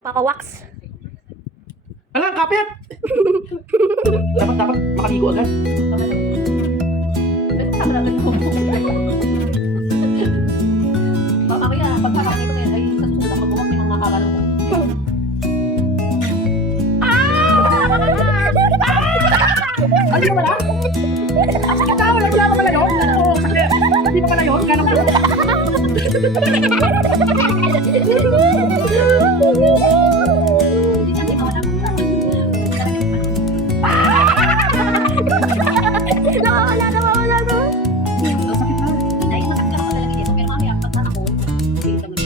Paka-wax. Alam, kapit! dapat makaligo agad. Mamaya, pagkakain ko ngayon, ay sa susunod ako magbuwak ng mga kabalong ko. Ano na wala? Sakit na, wala pa pala yun. Sakit. Hindi pa pala yun. Gano'n pala. Hindi niya tinawala ko. Nawawala na. Sakit na. Hindi, masakit ako talaga dito. Pero mamaya, pagka ako, hindi ko naman.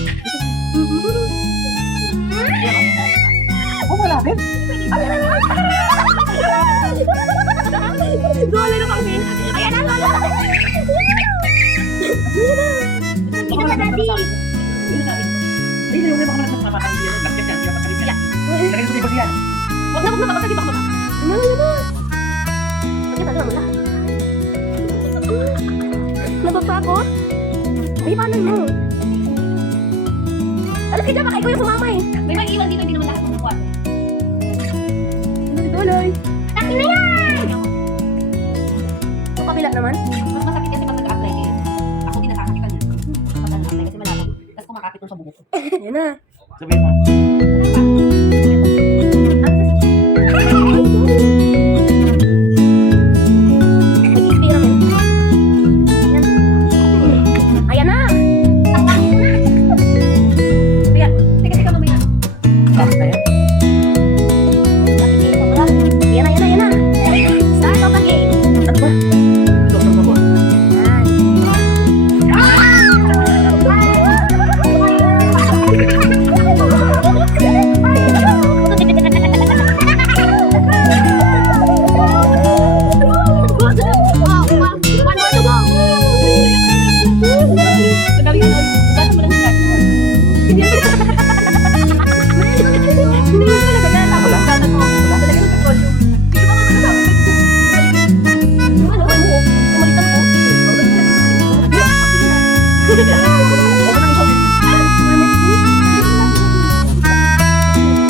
Oh, wala din. Dole na kami. Ayan na, Lola. Ito na, Daddy. Hindi yung may mga nagpapakang diyan. Lakit yan. Hindi yung pagkalit yan. Lagay ko sa yan. Huwag na makasakit ako. Ano na? Bakit alam mo na? Nababa ako? Ay, paano mo? Alas ka dyan, baka ikaw yung sumama eh. May mag-iwan dito, hindi naman lahat ng kwarto. Ano si Doloy? Akin na yan! Yung kabila naman? Mas masakit kasi pag nag-apply kayo. Ako din nasasakitan niya. Pag nag-apply kasi malapit. Tapos kumakapit nung sa buko. Yan na. Sabihin mo. Nag-inspira mo. Yan. Ayan na! Kaya, teka mamaya. Tapos na yan. Yan na. Start of the game. Ano ba? Ito mo. Madami ka lang. Ba't mo lang nag-apply?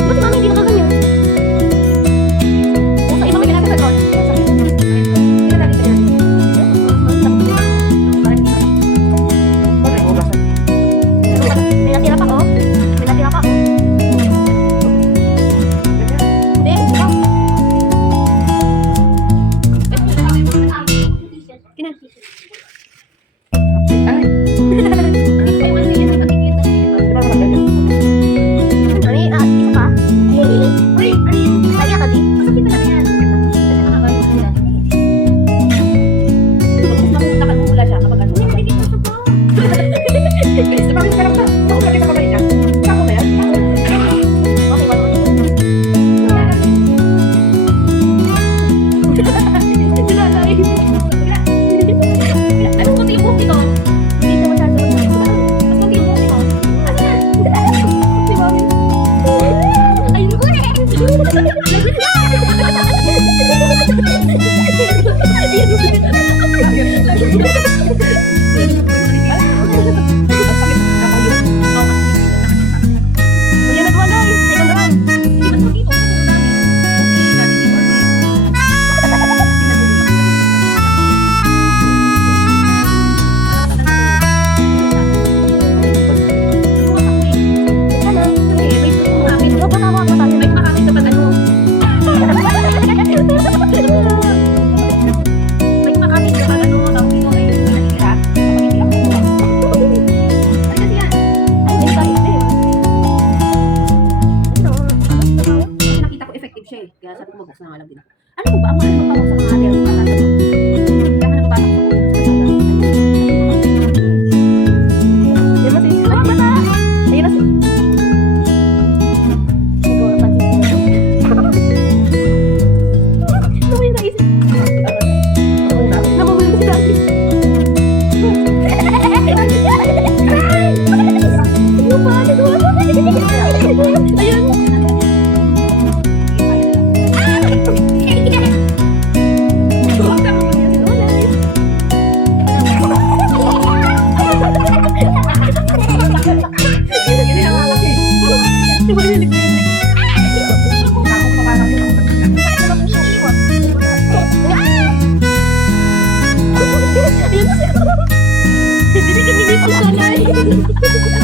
Ba't mami hindi nakaganyan? Sa ibang may pinagkasagot. Bakit mo hugasan? May natira pa, oh. May natira pa. Hindi, ito. Kinan. Ay, di ba naman ganyan? Ano yun? Isa pa? Kaya ka, di? Masakit na yan. Bakit ka lang na? Ako lagi sa kamay niya. Ako na yan. Okay, wala mo. Nilalay. Ano ko yung buki ko? Hindi naman sasagot. Mas konti yung buki ko. Ano yan? Si Mami. Ayun ko eh. Ayan na tuwala eh. Second round. Ano? Mapatawa ko tayo. May makakit na pag ano. May makakit na pag ano. Tawag dito ay pinatira. Kapag hindi ako kuha. Ano kasi yan? Ay, hindi tayo. Ano? Kasi nakita ko effective siya eh. Kaya sabi ko mag-box na nga lang din ako. Ano ko ba? Ang mahal magpapok sa mga atin. Kaya man nagpapasok sa mga Yan na si... Ah, bata! Ayun na si... Ikaw ang pansin sila. Ano yung naisip? Namamulog si Daddy. Ano ba? Nagawa ko? Ayun. Ano